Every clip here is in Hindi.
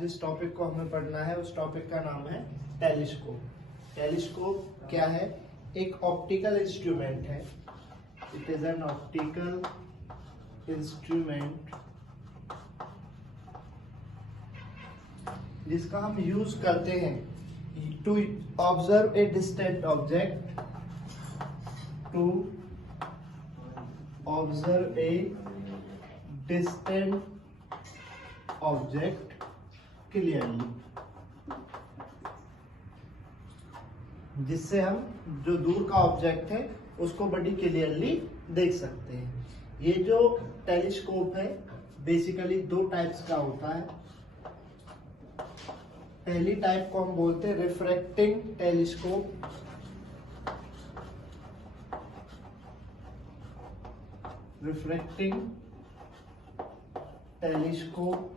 जिस टॉपिक को हमें पढ़ना है उस टॉपिक का नाम है टेलीस्कोप। टेलीस्कोप क्या है? एक ऑप्टिकल इंस्ट्रूमेंट है। It is an optical instrument जिसका हम यूज करते हैं to observe a distant object, to observe a distant object clearly, जिससे हम जो दूर का ऑब्जेक्ट है उसको बड़ी क्लियरली देख सकते हैं। ये जो टेलीस्कोप है बेसिकली दो टाइप्स का होता है। पहली टाइप को हम बोलते हैं रिफ्रैक्टिंग टेलीस्कोप, रिफ्रैक्टिंग टेलीस्कोप,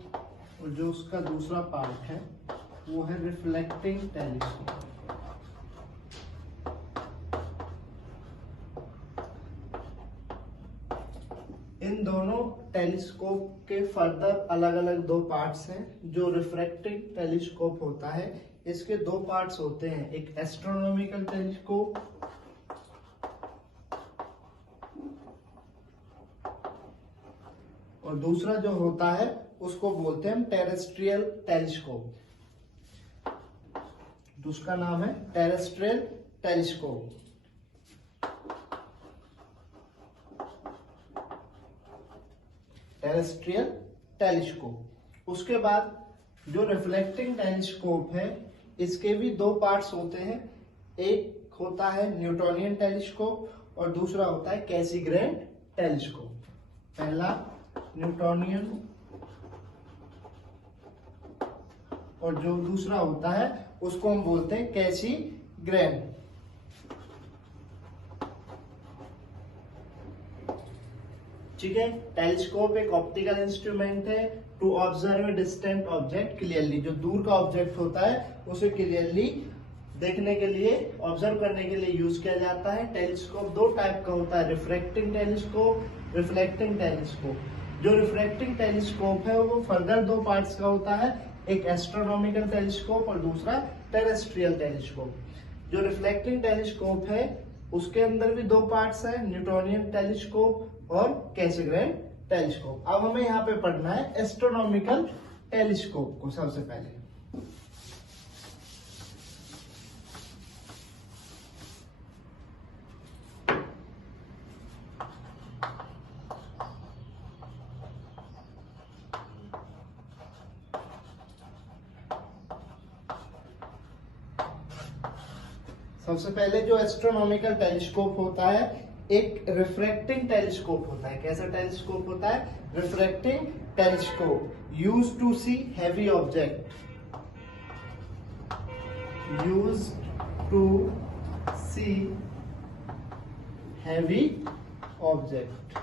और जो उसका दूसरा पार्ट है वो है रिफ्लेक्टिंग टेलीस्कोप। इन दोनों टेलीस्कोप के फर्दर अलग अलग दो पार्ट्स हैं। जो रिफ्रैक्टिंग टेलीस्कोप होता है इसके दो पार्ट्स होते हैं, एक एस्ट्रोनॉमिकल टेलीस्कोप और दूसरा जो होता है उसको बोलते हैं हम टेरेस्ट्रियल टेलीस्कोप। उसका नाम है टेरेस्ट्रियल टेलीस्कोप। Terrestrial telescope. उसके बाद जो रिफ्लेक्टिंग टेलीस्कोप है इसके भी दो पार्ट्स होते हैं। एक होता है न्यूटोनियन टेलीस्कोप और दूसरा होता है कैसीग्रेन टेलीस्कोप। पहला न्यूटोनियन और जो दूसरा होता है उसको हम बोलते हैं कैसीग्रेन। ठीक है। टेलीस्कोप एक ऑप्टिकल इंस्ट्रूमेंट है to observe a distant object clearly. जो दूर का ऑब्जेक्ट होता है उसे क्लियरली देखने के लिए, ऑब्जर्व करने के लिए यूज किया जाता है। टेलीस्कोप दो टाइप का होता है, रिफ्रैक्टिंग टेलीस्कोप, रिफ्लेक्टिंग टेलीस्कोप। जो रिफ्रैक्टिंग टेलीस्कोप है वो फर्दर दो पार्ट्स का होता है, एक एस्ट्रोनॉमिकल टेलीस्कोप और दूसरा टेरेस्ट्रियल टेलीस्कोप। जो रिफ्लेक्टिंग टेलीस्कोप है उसके अंदर भी दो पार्ट्स हैं, न्यूटोनियन टेलीस्कोप और कैसीग्रेन टेलीस्कोप। अब हमें यहाँ पे पढ़ना है एस्ट्रोनॉमिकल टेलीस्कोप को। सबसे पहले जो एस्ट्रोनॉमिकल टेलीस्कोप होता है एक रिफ्रैक्टिंग टेलीस्कोप होता है। कैसा टेलीस्कोप होता है? Refracting telescope used to see heavy object, used to see heavy object.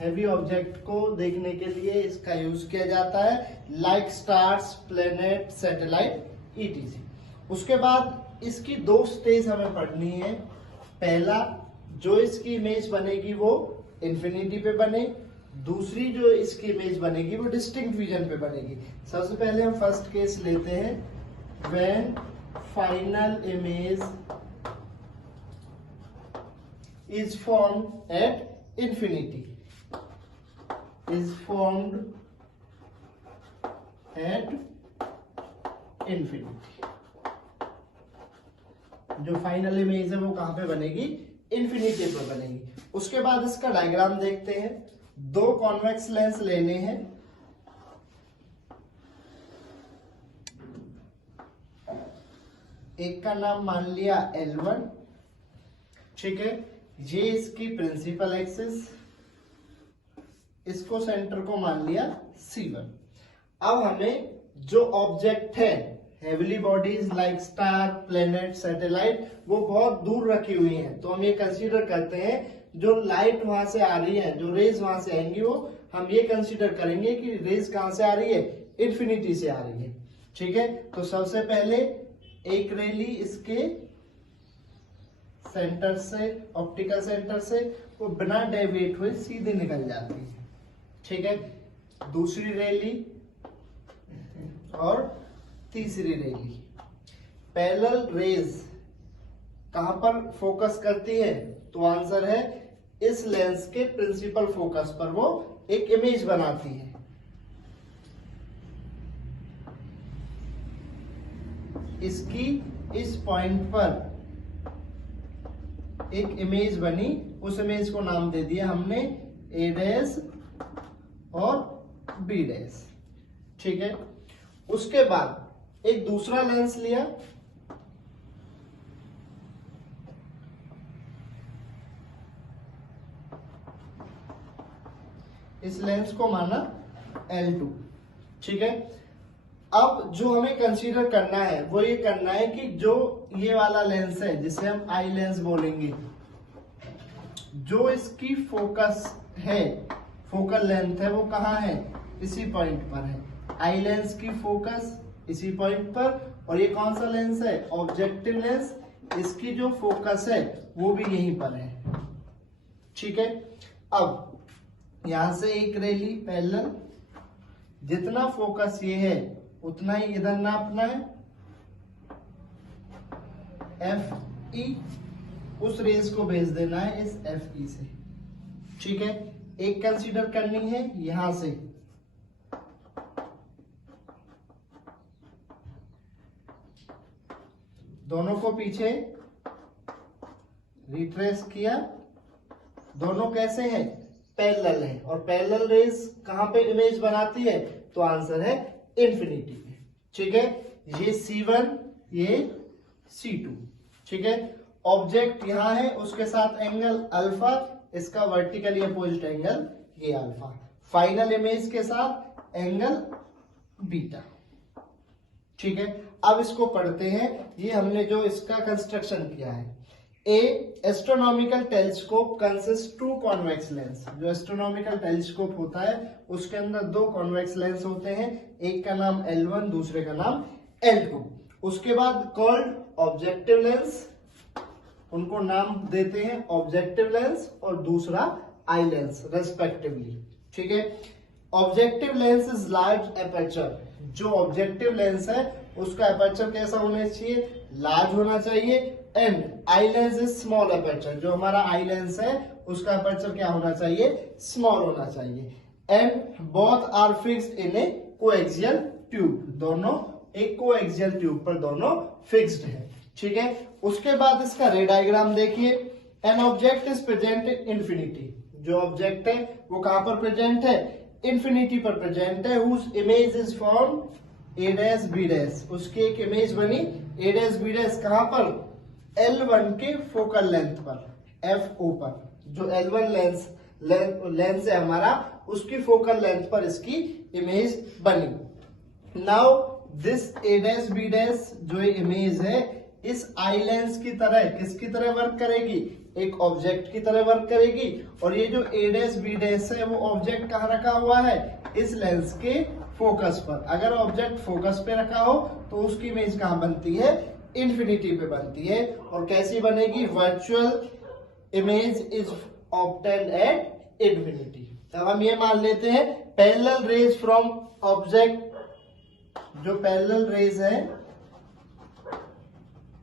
Heavy object को देखने के लिए इसका यूज किया जाता है, like stars, planet, satellite ETC. उसके बाद इसकी दो स्टेज हमें पढ़नी है। पहला जो इसकी इमेज बनेगी वो इंफिनिटी पे बने, दूसरी जो इसकी इमेज बनेगी वो डिस्टिंक्ट विजन पे बनेगी। सबसे पहले हम फर्स्ट केस लेते हैं, when final image is formed at infinity, is formed at infinity. जो फाइनल इमेज है वो कहां पे बनेगी? इंफिनिटी पे बनेगी। उसके बाद इसका डायग्राम देखते हैं। दो कॉन्वेक्स लेंस लेने हैं, एक का नाम मान लिया L1, ठीक है। ये इसकी प्रिंसिपल एक्सिस, इसको सेंटर को मान लिया C1। अब हमें जो ऑब्जेक्ट है, heavily bodies like star, planet, satellite, वो बहुत दूर रखी हुई हैं, तो हम ये कंसीडर करते हैं जो लाइट वहां से आ रही है, जो रेज वहां से आएंगी, वो हम ये कंसीडर करेंगे कि रेज कहां से आ रही है? इंफिनिटी से आ रही है। ठीक है। तो सबसे पहले एक रैली इसके सेंटर से, ऑप्टिकल सेंटर से, वो बिना डेविएट हुए सीधे निकल जाती है। ठीक है। दूसरी रैली और तीसरी रैली। पैरेलल रेज कहां पर फोकस करती है? तो आंसर है इस लेंस के प्रिंसिपल फोकस पर वो एक इमेज बनाती है। इसकी इस पॉइंट पर एक इमेज बनी, उस इमेज को नाम दे दिया हमने ए डैश और बी डैश। ठीक है, उसके बाद एक दूसरा लेंस लिया, इस लेंस को माना L2। ठीक है, अब जो हमें कंसीडर करना है वो ये करना है कि जो ये वाला लेंस है जिसे हम आई लेंस बोलेंगे, जो इसकी फोकस है, फोकल लेंथ है, वो कहाँ है? इसी पॉइंट पर है। आई लेंस की फोकस इसी पॉइंट पर, और ये कौन सा लेंस है? Objective lens. इसकी जो फोकस है वो भी यहीं पर है। ठीक है, अब यहां से एक रैली पैरेलल, जितना फोकस ये है उतना ही इधर नापना है, FE, उस रेस को भेज देना है इस FE से। ठीक है, एक कंसीडर करनी है यहां से, दोनों को पीछे रिट्रेस किया, दोनों कैसे हैं? पैरेलल है, और पैरेलल रेस कहां पे इमेज बनाती है? तो आंसर है इन्फिनिटी में। ठीक है, ये C1, ये C2। ठीक है, ऑब्जेक्ट यहां है, उसके साथ एंगल अल्फा, इसका वर्टिकली अपोजिट एंगल ये अल्फा, फाइनल इमेज के साथ एंगल बीटा। ठीक है, अब इसको पढ़ते हैं। ये हमने जो इसका कंस्ट्रक्शन किया है, a astronomical telescope consist two convex lens. जो एस्ट्रोनॉमिकल टेलीस्कोप होता है उसके अंदर दो कॉन्वेक्स लेंस होते हैं, एक का नाम L1, दूसरे का नाम L2। उसके बाद कॉल्ड ऑब्जेक्टिव लेंस, उनको नाम देते हैं ऑब्जेक्टिव लेंस और दूसरा आई लेंस रेस्पेक्टिवली। ठीक है, objective lens is large aperture. जो ऑब्जेक्टिव लेंस है उसका एपर्चर कैसा होना चाहिए? लार्ज होना चाहिए। And eye lens is small aperture. जो हमारा आई लेंस है उसका एपर्चर क्या होना चाहिए? स्मॉल होना चाहिए। And both are fixed in a coaxial tube. दोनों एक कोएक्सियल ट्यूब पर दोनों फिक्स्ड है। ठीक है, उसके बाद इसका रे डायग्राम देखिए। An object is present in infinity. जो ऑब्जेक्ट है वो कहां पर प्रेजेंट है? इन्फिनिटी पर प्रेजेंट है। Whose image is form A dash B dash. उसकी एक इमेज बनी ए डैश बी डैश कहां पर? L1 के फोकल लेंथ पर, FO पर। जो L1 लेंस है हमारा, उसकी फोकल लेंथ पर इसकी इमेज बनी। Now this A dash B dash जो इमेज है इस आई लेंस की तरह किसकी तरह वर्क करेगी? एक ऑब्जेक्ट की तरह वर्क करेगी। और ये जो ए डैश बी डैश है वो ऑब्जेक्ट कहाँ रखा हुआ है? इस लेंस के फोकस पर। अगर ऑब्जेक्ट फोकस पे रखा हो तो उसकी इमेज कहाँ बनती है? इन्फिनिटी पे बनती है। और कैसी बनेगी? Virtual image is obtained at infinity. अब हम ये मान लेते हैं पैरेलल रेज फ्रॉम ऑब्जेक्ट, जो पैरेलल रेज है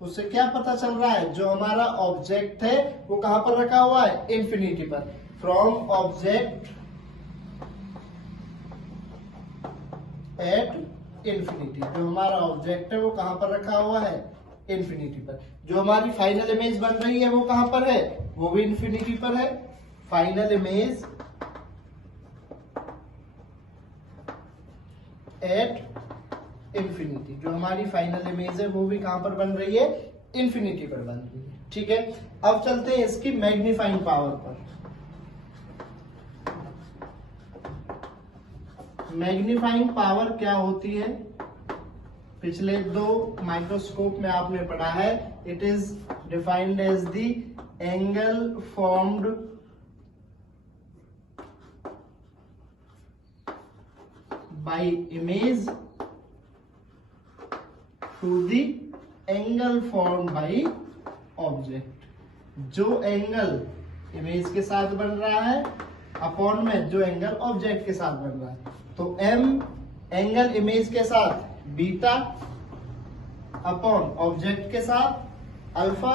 उससे क्या पता चल रहा है? जो हमारा ऑब्जेक्ट है वो कहां पर रखा हुआ है? इन्फिनिटी पर। From object at infinity. जो हमारा ऑब्जेक्ट है वो कहां पर रखा हुआ है? इन्फिनिटी पर। जो हमारी फाइनल इमेज बन रही है वो कहां पर है? वो भी इन्फिनिटी पर है। Final image at infinity. जो हमारी फाइनल इमेज है वो भी कहां पर बन रही है? इन्फिनिटी पर बन रही है। ठीक है, अब चलते हैं इसकी मैग्नीफाइंग पावर पर। मैग्नीफाइंग पावर क्या होती है? पिछले दो माइक्रोस्कोप में आपने पढ़ा है, it is defined as the angle formed by image to the angle form by object. जो एंगल इमेज के साथ बन रहा है अपॉन में जो एंगल ऑब्जेक्ट के साथ बन रहा है। तो m एंगल इमेज के साथ बीटा अपॉन ऑब्जेक्ट के साथ अल्फा।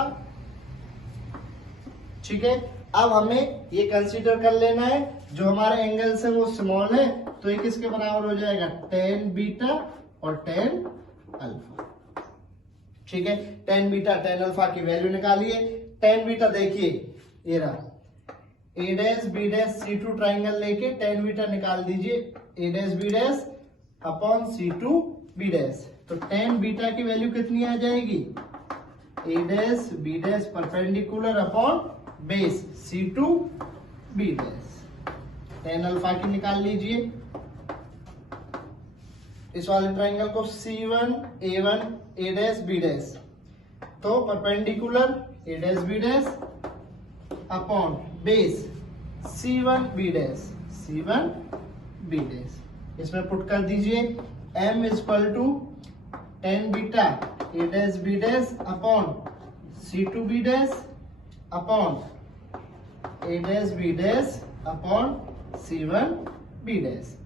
ठीक है, अब हमें ये कंसीडर कर लेना है जो हमारे एंगल्स है वो स्मॉल है, तो ये किसके बराबर हो जाएगा, टेन बीटा और टेन अल्फा। ठीक है, टेन बीटा टेन अल्फा की वैल्यू निकालिए। टेन बीटा देखिए ये रहा, A dash B dash C two triangle लेके टेन बीटा निकाल दीजिए, A dash B dash upon C two B dash. तो टेन बीटा की वैल्यू कितनी आ जाएगी, A dash B dash perpendicular upon base C two B dash. Tan alpha की निकाल लीजिए, इस वाले ट्राइंगल को C1 A1 A dash B dash, तो perpendicular A dash B dash upon base C1 B dash C1 B dash. इसमें पुट कर दीजिए M equal to tan beta A dash B dash upon C2 B dash upon A dash B dash upon C1 B dash.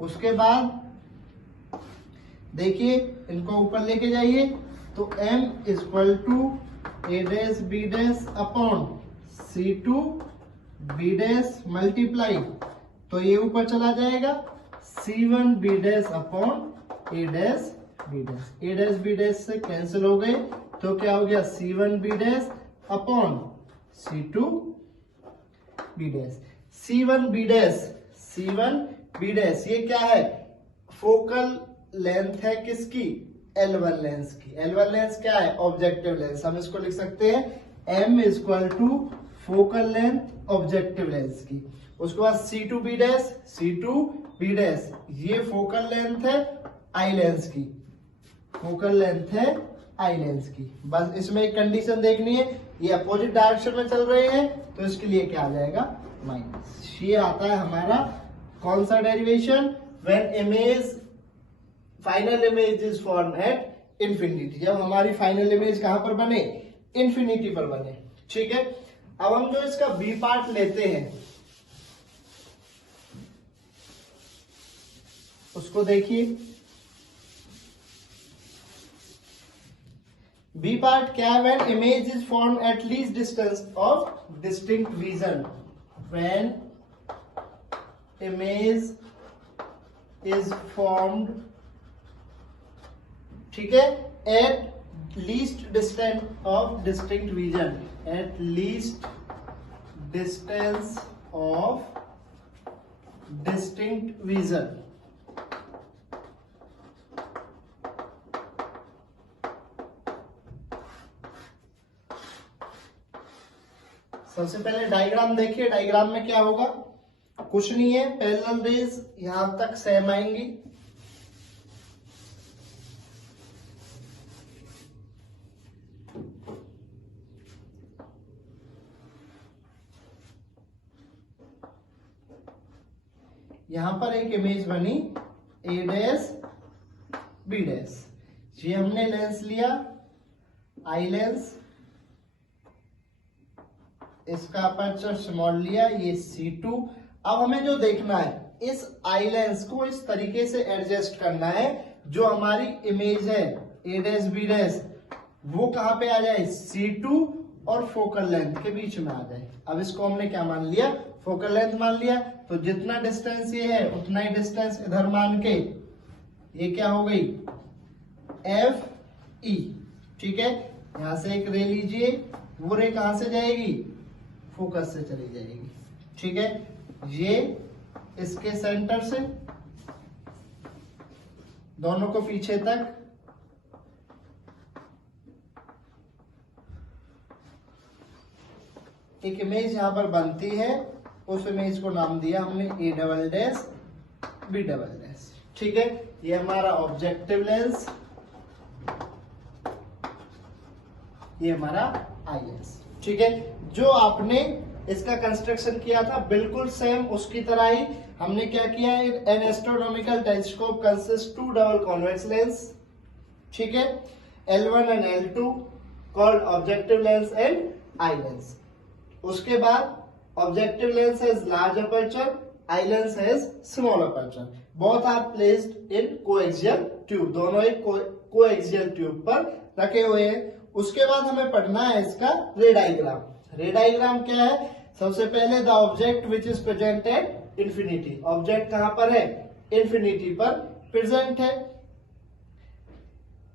उसके बाद देखिए इनको ऊपर लेके जाइए, तो M equal to A dash B dash upon C2 B dash multiply, तो ये ऊपर चला जाएगा C1 B dash upon A dash B dash. A dash B dash से कैंसिल हो गए, तो क्या हो गया C1 B dash upon C2 B dash. C1 B dash C1 B dash ये क्या है, फोकल लेंथ है किसकी, L1 लेंस की। L1 लेंस क्या है, ऑब्जेक्टिव लेंस। हम इसको लिख सकते हैं M equal to focal length objective lens की। उसके बाद C2 B dash C2 B dash ये फोकल लेंथ है आई लेंस की, फोकल लेंथ है आई लेंस की। बस इसमें एक कंडीशन देखनी है, ये अपोजिट डायरेक्शन में चल रहे हैं, तो इसके लिए क्या आ जाएगा, माइनस। ये आता है हमारा कौन सा derivation, when image final image is form at infinity, जब हमारी फाइनल इमेज कहां पर बने, इंफिनिटी पर बने। ठीक है, अब हम जो इसका बी पार्ट लेते हैं उसको देखिए। बी पार्ट क्या है, when image is form at least distance of distinct vision, when image is formed, ठीक है, at least distance of distinct vision, at least distance of distinct vision. सबसे पहले डायग्राम देखिए, डायग्राम में क्या होगा, कुछ नहीं है, पैरेलल रेज यहां तक सेम आएंगी, यहां पर एक इमेज बनी ए डैश बी डैश, ये हमने लेंस लिया आई लेंस, इसका अपर्चर स्मॉल लिया, ये C2। अब हमें जो देखना है, इस आई लेंस को इस तरीके से एडजस्ट करना है जो हमारी इमेज है ए डैश बी डैश वो कहां पे आ जाए, C2 और फोकल लेंथ के बीच में आ जाए। अब इसको हमने क्या मान लिया, फोकल लेंथ मान लिया, तो जितना डिस्टेंस ये है उतना ही डिस्टेंस इधर मान के ये क्या हो गई, FE। ठीक है, यहां से एक रे लीजिए, वो रे कहां से जाएगी, फोकस से चली जाएगी। ठीक है, ये इसके सेंटर से दोनों को पीछे तक, एक इमेज यहां पर बनती है, उस इमेज को नाम दिया हमने A double dash B double dash. ठीक है, ये हमारा ऑब्जेक्टिव लेंस, ये हमारा आई लेंस। ठीक है, जो आपने इसका कंस्ट्रक्शन किया था बिल्कुल सेम उसकी तरह ही हमने क्या किया है, an astronomical telescope consist to double convex lens. ठीक है, L1 and L2 called objective lens and eye lens. उसके बाद objective lens has large aperture, eye lens has small aperture, both are placed in coaxial tube, दोनों एक कोएक्सियल ट्यूब पर रखे हुए हैं। उसके बाद हमें पढ़ना है इसका रे डायग्राम। रे डायग्राम क्या है? सबसे पहले the object which is present at infinity, object कहां पर है? इंफिनिटी पर प्रेजेंट है।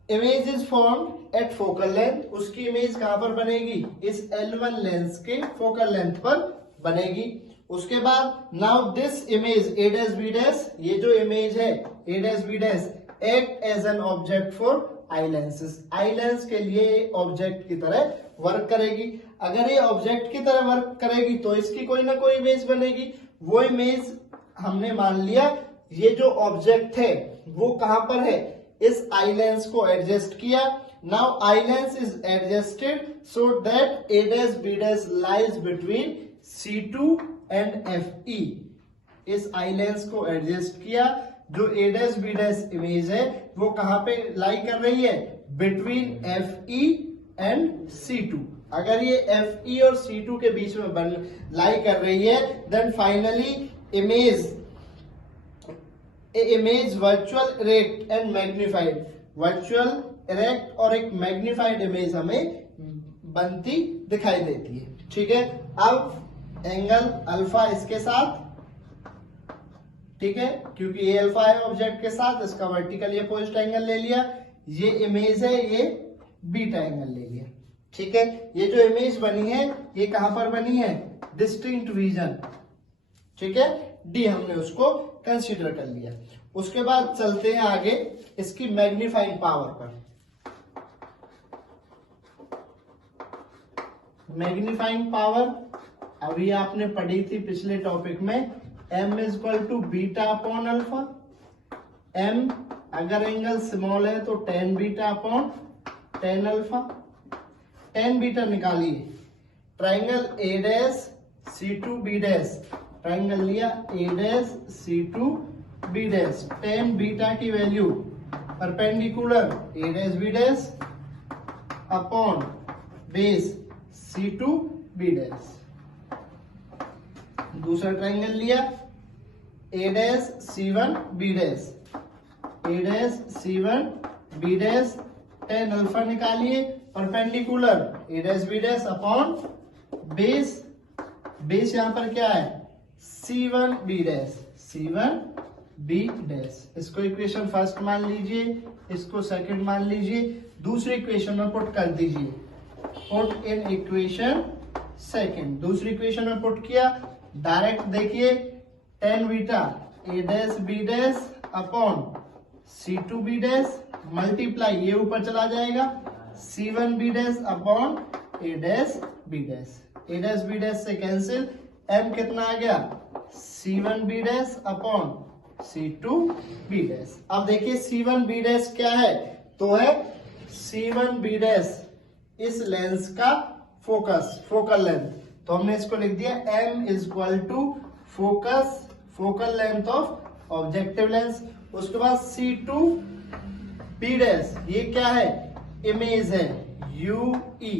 Image is formed at focal length, उसकी इमेज कहां पर बनेगी? इस L1 लेंस के फोकल लेंथ पर बनेगी। उसके बाद now this image A dash B dash, ये जो इमेज है A dash B dash act as an object for eye lenses, eye lens के लिए ऑब्जेक्ट की तरह वर्क करेगी। अगर ये ऑब्जेक्ट की तरह वर्क करेगी तो इसकी कोई ना कोई इमेज बनेगी। वो इमेज हमने मान लिया ये जो ऑब्जेक्ट है वो कहां पर है? इस आई लेंस को एडजस्ट किया। Now eye lens is adjusted so that A dash B dash lies between C2 and FE। इस आई लेंस को एडजस्ट किया, जो A dash B dash image है वो कहां पे लाई कर रही है? Between FE and C2। अगर ये FE और C2 के बीच में लाई कर रही है then finally image virtual erect and magnified, virtual erect और एक मैग्निफाइड इमेज हमें बनती दिखाई देती है। ठीक है, अब एंगल अल्फा इसके साथ, ठीक है, क्योंकि ये अल्फा है ऑब्जेक्ट के साथ, इसका वर्टिकल अपोजिट एंगल ले लिया। ये इमेज है, ये बीटा एंगल ले लिया। ठीक है, ये जो इमेज बनी है ये कहां पर बनी है? डिस्टिंक्ट रीजन, ठीक है, डी हमने उसको कंसीडर कर लिया। उसके बाद चलते हैं आगे इसकी मैग्नीफाइंग पावर पर। मैग्नीफाइंग पावर अभी आपने पढ़ी थी पिछले टॉपिक में, m is equal to beta upon alpha. m अगर एंगल स्मॉल है तो tan beta upon tan alpha. tan beta निकालिए, triangle A dash C2 B dash, triangle लिया A dash C2 B dash, tan beta की value perpendicular A dash B dash upon base C2 B dash. दूसरा ट्राइंगल लिया A dash C1 B dash, A dash C1 B dash, tan alpha निकालिए perpendicular A dash B dash upon base, base यहां पर क्या है? C1 B dash, C1 B dash. इसको इक्वेशन फर्स्ट मान लीजिए, इसको सेकंड मान लीजिए, दूसरी इक्वेशन में पुट कर दीजिए, पुट इन इक्वेशन सेकंड। दूसरी इक्वेशन में पुट किया, डायरेक्ट देखिए tan beta A dash B dash upon C2 B dash multiply, ये ऊपर चला जाएगा C1 B dash upon A dash B dash. A dash B dash से कैंसिल, m कितना आ गया? C1 B dash upon C2 B dash. अब देखिए C1 B डैश क्या है? तो है C1 B डैश इस लेंस का फोकस, फोकल लेंथ। तो हमने इसको लिख दिया m is equal to focus, focal length of objective lens. उसके बाद C2 B डैश ये क्या है? इमेज है UE,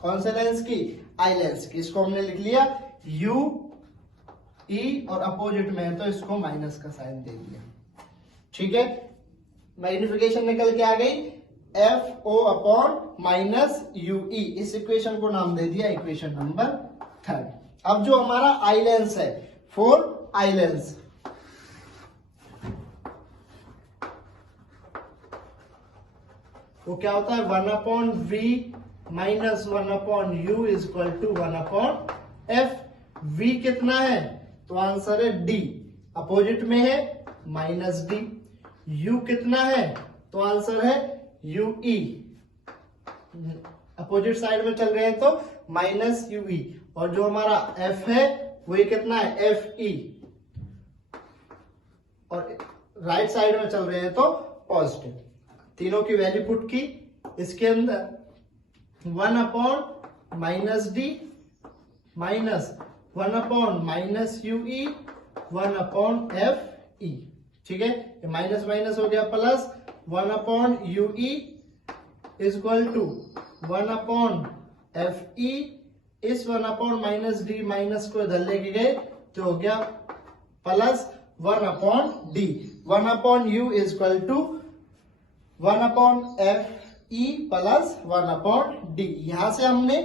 कौन से लेंस की? आई लेंस की। इसको हमने लिख लिया UE और अपोजिट में है तो इसको माइनस का साइन दे दिया। ठीक है, मैग्निफिकेशन निकल के आ गई FO अपॉन माइनस UE। इस इक्वेशन को नाम दे दिया इक्वेशन नंबर 3। अब जो हमारा आई लेंस है, फॉर आई लेंस, वो क्या होता है? 1 upon V minus 1 upon U is equal to 1 upon F। V कितना है? तो आंसर है D, अपोजिट में है माइनस D। U कितना है? तो आंसर है UE, अपोजिट साइड में चल रहे हैं तो माइनस UE। और जो हमारा F है वो ये कितना है? FE, और राइट साइड में चल रहे हैं तो पॉजिटिव। तीनों की वैल्यू पुट की, इसके अंदर 1 upon minus D minus 1 upon minus UE 1 upon FE। ठीक है, ये माइनस माइनस हो गया plus, 1 upon UE is equal to 1 upon FE। इस 1 अपॉन माइनस D माइनस को इधर लेके गए तो हो गया plus 1/d, 1/u is equal to 1/fe plus 1/d। यहां से हमने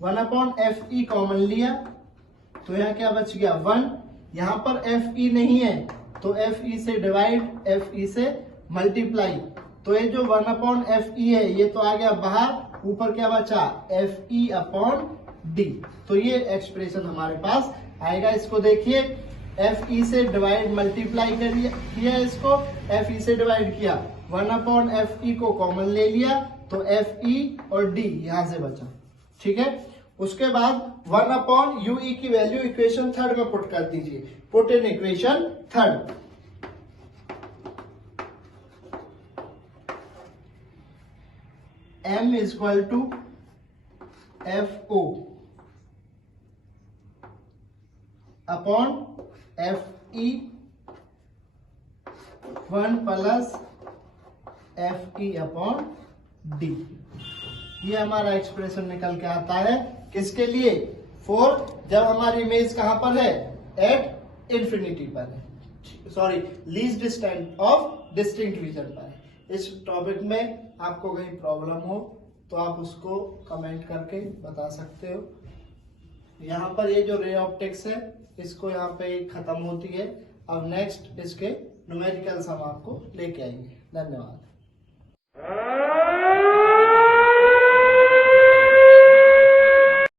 1/fe कॉमन लिया, तो यहाँ क्या बच गया 1। यहां पर fe नहीं है तो fe से डिवाइड, fe से मल्टीप्लाई, तो ये जो 1/fe है ये तो आ गया बाहर, ऊपर क्या बचा fe/d। तो ये एक्सप्रेशन हमारे पास आएगा। इसको देखिए, fe से डिवाइड मल्टीप्लाई किया, इसको fe से डिवाइड किया, 1/fe को कॉमन ले लिया तो fe और d यहां से बचा। ठीक है, उसके बाद 1/ue की वैल्यू इक्वेशन थर्ड में पुट कर दीजिए। Put in equation third, m is equal to fo upon fe 1 plus fe/d। ये हमारा एक्सप्रेशन निकल के आता है किसके लिए, फॉर जब हमारी इमेज कहां पर है, एट इंफिनिटी पर है, sorry least distant of distinct region पर है। इस टॉपिक में आपको कहीं प्रॉब्लम हो तो आप उसको कमेंट करके बता सकते हो। यहाँ पर ये जो रे ऑप्टिक्स है इसको यहाँ पे खत्म होती है। अब नेक्स्ट इसके न्यूमेरिकल्स हम आपको लेके आएंगे। धन्यवाद।